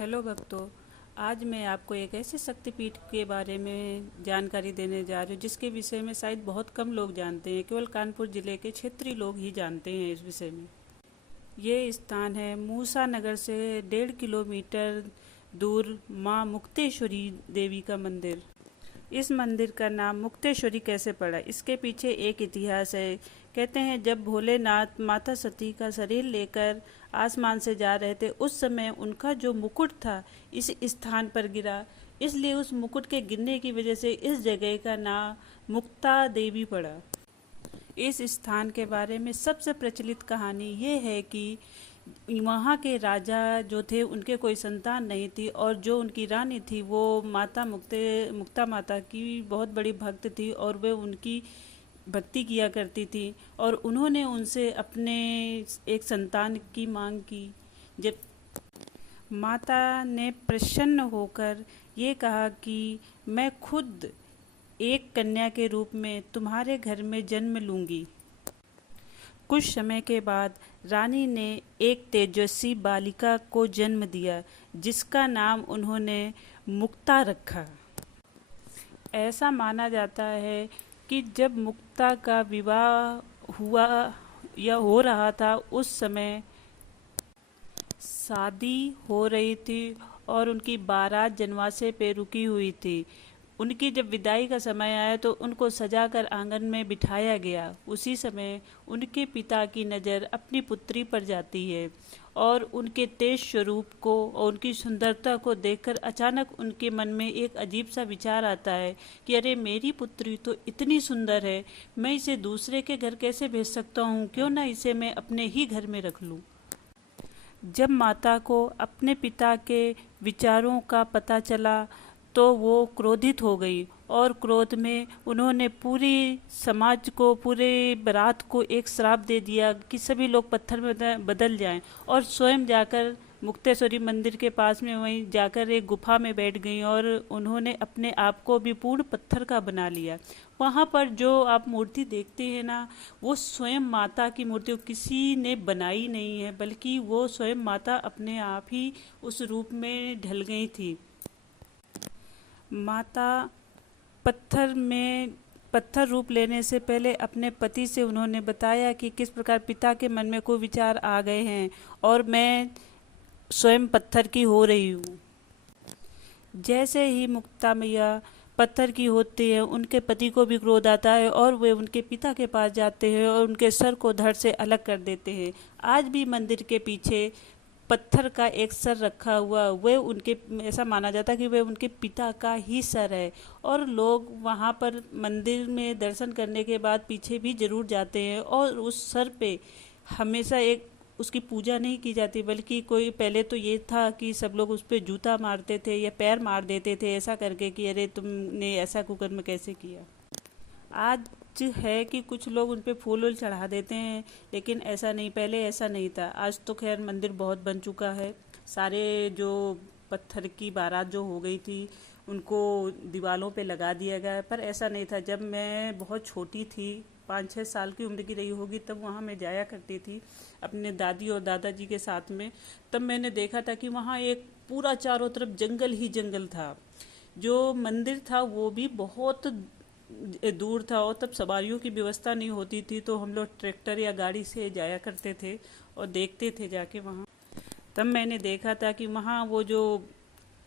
Hello भक्तों। आज मैं आपको एक ऐसे शक्तिपीठ के बारे में जानकारी देने जा रही हूँ जिसके विषय में शायद बहुत कम लोग जानते हैं। केवल कानपुर ज़िले के क्षेत्रीय लोग ही जानते हैं इस विषय में। ये स्थान है मूसा नगर से 1.5 किलोमीटर दूर माँ मुक्तेश्वरी देवी का मंदिर। इस मंदिर का नाम मुक्तेश्वरी कैसे पड़ा, इसके पीछे एक इतिहास है। कहते हैं जब भोलेनाथ माता सती का शरीर लेकर आसमान से जा रहे थे, उस समय उनका जो मुकुट था इस स्थान पर गिरा, इसलिए उस मुकुट के गिरने की वजह से इस जगह का नाम मुक्ता देवी पड़ा। इस स्थान के बारे में सबसे प्रचलित कहानी ये है कि वहाँ के राजा जो थे उनके कोई संतान नहीं थी, और जो उनकी रानी थी वो माता मुक्ता माता की बहुत बड़ी भक्त थी, और वे उनकी भक्ति किया करती थी, और उन्होंने उनसे अपने एक संतान की मांग की। जब माता ने प्रसन्न होकर ये कहा कि मैं खुद एक कन्या के रूप में तुम्हारे घर में जन्म लूँगी। कुछ समय के बाद रानी ने एक तेजस्वी बालिका को जन्म दिया, जिसका नाम उन्होंने मुक्ता रखा। ऐसा माना जाता है कि जब मुक्ता का विवाह हुआ या हो रहा था, उस समय शादी हो रही थी और उनकी बारात जनवासे पे रुकी हुई थी। उनकी जब विदाई का समय आया तो उनको सजाकर आंगन में बिठाया गया। उसी समय उनके पिता की नज़र अपनी पुत्री पर जाती है, और उनके तेज स्वरूप को और उनकी सुंदरता को देखकर अचानक उनके मन में एक अजीब सा विचार आता है कि अरे, मेरी पुत्री तो इतनी सुंदर है, मैं इसे दूसरे के घर कैसे भेज सकता हूँ, क्यों ना इसे मैं अपने ही घर में रख लूँ। जब माता को अपने पिता के विचारों का पता चला तो वो क्रोधित हो गई, और क्रोध में उन्होंने पूरी समाज को, पूरे बारात को एक श्राप दे दिया कि सभी लोग पत्थर में बदल जाएं, और स्वयं जाकर मुक्तेश्वरी मंदिर के पास में वहीं जाकर एक गुफा में बैठ गई, और उन्होंने अपने आप को भी पूर्ण पत्थर का बना लिया। वहाँ पर जो आप मूर्ति देखते हैं ना, वो स्वयं माता की मूर्ति, किसी ने बनाई नहीं है, बल्कि वो स्वयं माता अपने आप ही उस रूप में ढल गई थी। माता पत्थर रूप लेने से पहले अपने पति से उन्होंने बताया कि किस प्रकार पिता के मन में कोई विचार आ गए हैं, और मैं स्वयं पत्थर की हो रही हूँ। जैसे ही मुक्ता मैया पत्थर की होती है, उनके पति को भी क्रोध आता है, और वे उनके पिता के पास जाते हैं और उनके सर को धड़ से अलग कर देते हैं। आज भी मंदिर के पीछे पत्थर का एक सर रखा हुआ, वे उनके, ऐसा माना जाता है कि वे उनके पिता का ही सर है, और लोग वहाँ पर मंदिर में दर्शन करने के बाद पीछे भी जरूर जाते हैं, और उस सर पे हमेशा एक उसकी पूजा नहीं की जाती, बल्कि कोई, पहले तो ये था कि सब लोग उस पर जूता मारते थे या पैर मार देते थे, ऐसा करके कि अरे तुमने ऐसा कुकर्म कैसे किया। आज है कि कुछ लोग उन पे फूल वूल चढ़ा देते हैं, लेकिन ऐसा नहीं, पहले ऐसा नहीं था। आज तो खैर मंदिर बहुत बन चुका है, सारे जो पत्थर की बारात जो हो गई थी उनको दीवारों पे लगा दिया गया है, पर ऐसा नहीं था। जब मैं बहुत छोटी थी, 5-6 साल की उम्र की रही होगी, तब वहाँ मैं जाया करती थी अपने दादी और दादाजी के साथ में। तब मैंने देखा था कि वहाँ एक पूरा चारों तरफ जंगल ही जंगल था। जो मंदिर था वो भी बहुत दूर था, और तब सवारियों की व्यवस्था नहीं होती थी, तो हम लोग ट्रैक्टर या गाड़ी से जाया करते थे और देखते थे जाके वहाँ। तब मैंने देखा था कि वहाँ वो जो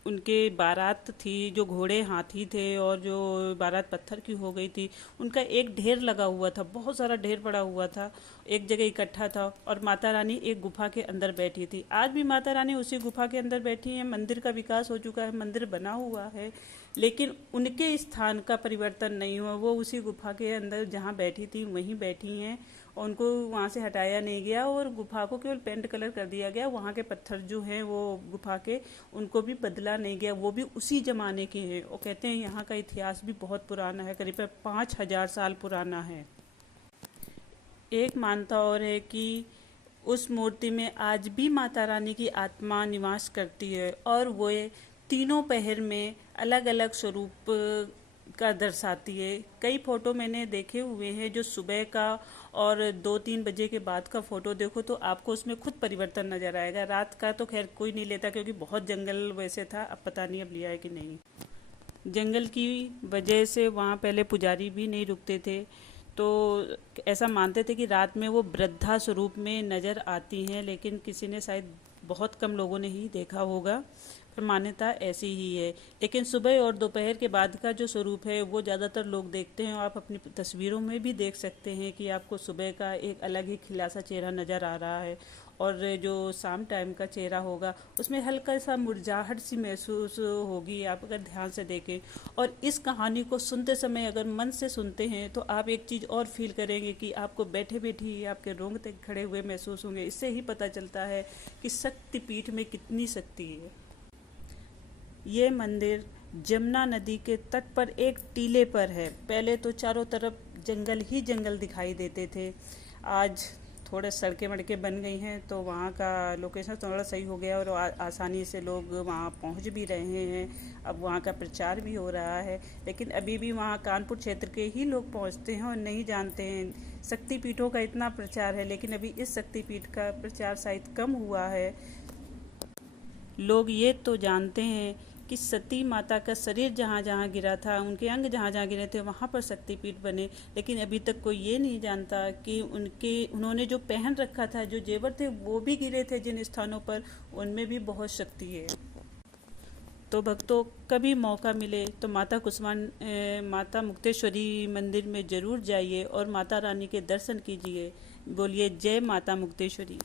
उनके बारात थी, जो घोड़े हाथी थे और जो बारात पत्थर की हो गई थी, उनका एक ढेर लगा हुआ था, बहुत सारा ढेर पड़ा हुआ था, एक जगह इकट्ठा था, और माता रानी एक गुफा के अंदर बैठी थी। आज भी माता रानी उसी गुफा के अंदर बैठी हैं। मंदिर का विकास हो चुका है, मंदिर बना हुआ है, लेकिन उनके स्थान का परिवर्तन नहीं हुआ। वो उसी गुफा के अंदर जहाँ बैठी थी वहीं बैठी हैं, और उनको वहाँ से हटाया नहीं गया, और गुफा को केवल पेंट कलर कर दिया गया। वहाँ के पत्थर जो हैं वो गुफा के, उनको भी बदला नहीं गया, वो भी उसी ज़माने के हैं। और कहते हैं यहाँ का इतिहास भी बहुत पुराना है, करीब 5000 साल पुराना है। एक मानता और है कि उस मूर्ति में आज भी माता रानी की आत्मा निवास करती है, और वो तीनों पहर में अलग अलग स्वरूप का दर्शाती है। कई फोटो मैंने देखे हुए हैं जो सुबह का और 2-3 बजे के बाद का फ़ोटो देखो तो आपको उसमें खुद परिवर्तन नज़र आएगा। रात का तो खैर कोई नहीं लेता क्योंकि बहुत जंगल वैसे था, अब पता नहीं अब लिया है कि नहीं। जंगल की वजह से वहाँ पहले पुजारी भी नहीं रुकते थे, तो ऐसा मानते थे कि रात में वो वृद्धा स्वरूप में नज़र आती हैं, लेकिन किसी ने शायद बहुत कम लोगों ने ही देखा होगा, पर मान्यता ऐसी ही है। लेकिन सुबह और दोपहर के बाद का जो स्वरूप है वो ज़्यादातर लोग देखते हैं, और आप अपनी तस्वीरों में भी देख सकते हैं कि आपको सुबह का एक अलग ही खिला सा चेहरा नज़र आ रहा है, और जो शाम टाइम का चेहरा होगा उसमें हल्का सा मुरझाहट सी महसूस होगी, आप अगर ध्यान से देखें। और इस कहानी को सुनते समय अगर मन से सुनते हैं तो आप एक चीज़ और फील करेंगे कि आपको बैठे बैठे ही आपके रोंगटे खड़े हुए महसूस होंगे। इससे ही पता चलता है कि शक्तिपीठ में कितनी शक्ति है। ये मंदिर जमुना नदी के तट पर एक टीले पर है। पहले तो चारों तरफ जंगल ही जंगल दिखाई देते थे, आज थोड़े सड़कें वड़कें बन गई हैं तो वहाँ का लोकेशन थोड़ा सही हो गया और आसानी से लोग वहाँ पहुँच भी रहे हैं। अब वहाँ का प्रचार भी हो रहा है, लेकिन अभी भी वहाँ कानपुर क्षेत्र के ही लोग पहुँचते हैं और नहीं जानते हैं। शक्तिपीठों का इतना प्रचार है, लेकिन अभी इस शक्तिपीठ का प्रचार शायद कम हुआ है। लोग ये तो जानते हैं कि सती माता का शरीर जहाँ जहाँ गिरा था, उनके अंग जहाँ जहाँ गिरे थे, वहाँ पर शक्तिपीठ बने, लेकिन अभी तक कोई ये नहीं जानता कि उन्होंने जो पहन रखा था, जो जेवर थे, वो भी गिरे थे जिन स्थानों पर, उनमें भी बहुत शक्ति है। तो भक्तों, कभी मौका मिले तो माता मुक्तेश्वरी मंदिर में ज़रूर जाइए और माता रानी के दर्शन कीजिए। बोलिए जय माता मुक्तेश्वरी।